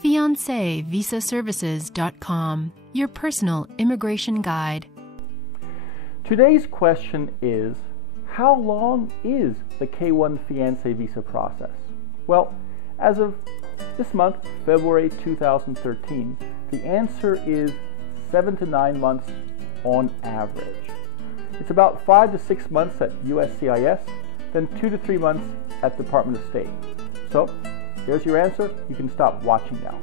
Fiancee VisaServices.com, your personal immigration guide. Today's question is, how long is the K1 Fiancee visa process? Well, as of this month, February 2013, the answer is 7 to 9 months on average. It's about 5 to 6 months at USCIS, then 2 to 3 months at Department of State. So, here's your answer. You can stop watching now.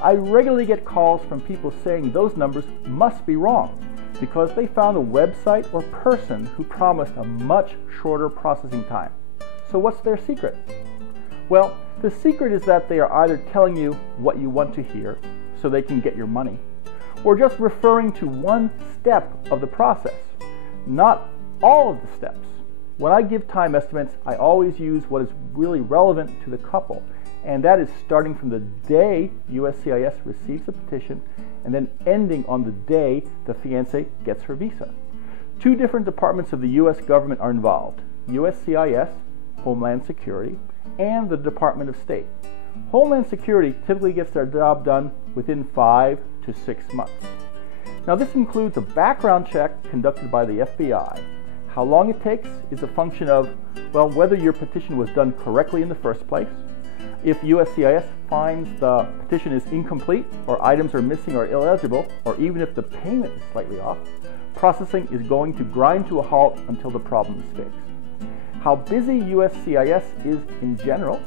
I regularly get calls from people saying those numbers must be wrong because they found a website or person who promised a much shorter processing time. So what's their secret? Well, the secret is that they are either telling you what you want to hear so they can get your money, or just referring to one step of the process, not all of the steps. When I give time estimates, I always use what is really relevant to the couple, and that is starting from the day USCIS receives the petition and then ending on the day the fiancé gets her visa. 2 different departments of the U.S. government are involved: USCIS, Homeland Security, and the Department of State. Homeland Security typically gets their job done within 5 to 6 months. Now, this includes a background check conducted by the FBI. How long it takes is a function of, well, whether your petition was done correctly in the first place. If USCIS finds the petition is incomplete, or items are missing or illegible, or even if the payment is slightly off, processing is going to grind to a halt until the problem is fixed. How busy USCIS is in general?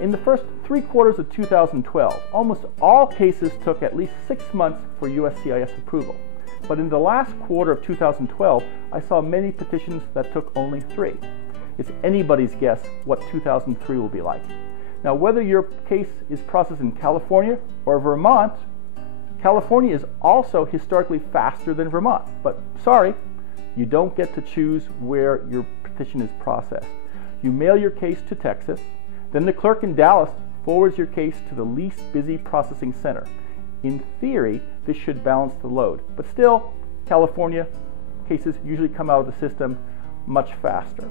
In the first 3 quarters of 2012, almost all cases took at least 6 months for USCIS approval. But in the last quarter of 2012, I saw many petitions that took only 3. It's anybody's guess what 2003 will be like. Now, whether your case is processed in California or Vermont, California is also historically faster than Vermont. But sorry, you don't get to choose where your petition is processed. You mail your case to Texas, then the clerk in Dallas forwards your case to the least busy processing center. In theory, this should balance the load, but still, California cases usually come out of the system much faster.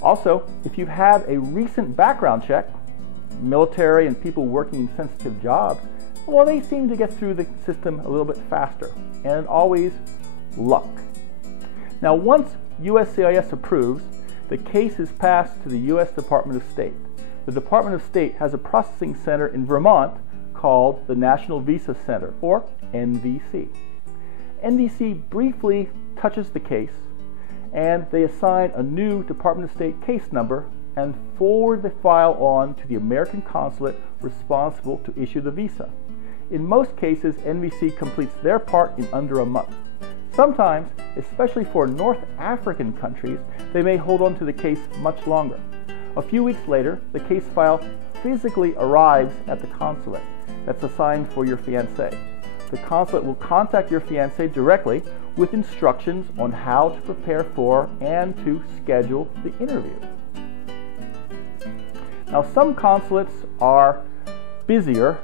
Also, if you've had a recent background check, military and people working in sensitive jobs, well, they seem to get through the system a little bit faster, and always luck. Now, once USCIS approves, the case is passed to the U.S. Department of State. The Department of State has a processing center in Vermont called the National Visa Center, or NVC. NVC briefly touches the case, and they assign a new Department of State case number and forward the file on to the American Consulate responsible to issue the visa. In most cases, NVC completes their part in under a month. Sometimes, especially for North African countries, they may hold on to the case much longer. A few weeks later, the case file physically arrives at the consulate that's assigned for your fiancé. The consulate will contact your fiancé directly with instructions on how to prepare for and to schedule the interview. Now, some consulates are busier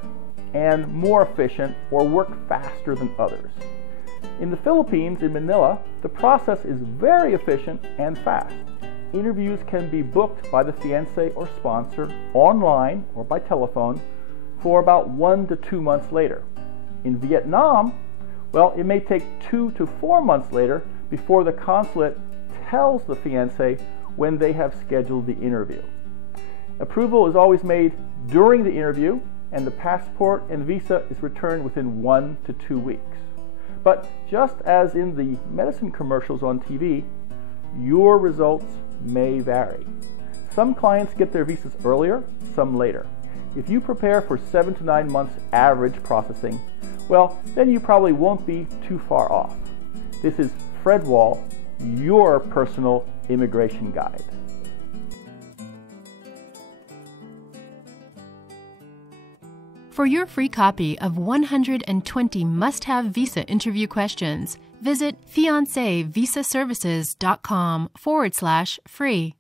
and more efficient or work faster than others. In the Philippines, in Manila, the process is very efficient and fast. Interviews can be booked by the fiancé or sponsor online or by telephone for about 1 to 2 months later. In Vietnam, well, it may take 2 to 4 months later before the consulate tells the fiancé when they have scheduled the interview. Approval is always made during the interview, and the passport and visa is returned within 1 to 2 weeks. But just as in the medicine commercials on TV, your results may vary. Some clients get their visas earlier, some later. If you prepare for 7 to 9 months average processing, well, then you probably won't be too far off. This is Fred Wall, your personal immigration guide. For your free copy of 120 must-have visa interview questions, visit fianceevisaservices.com/free.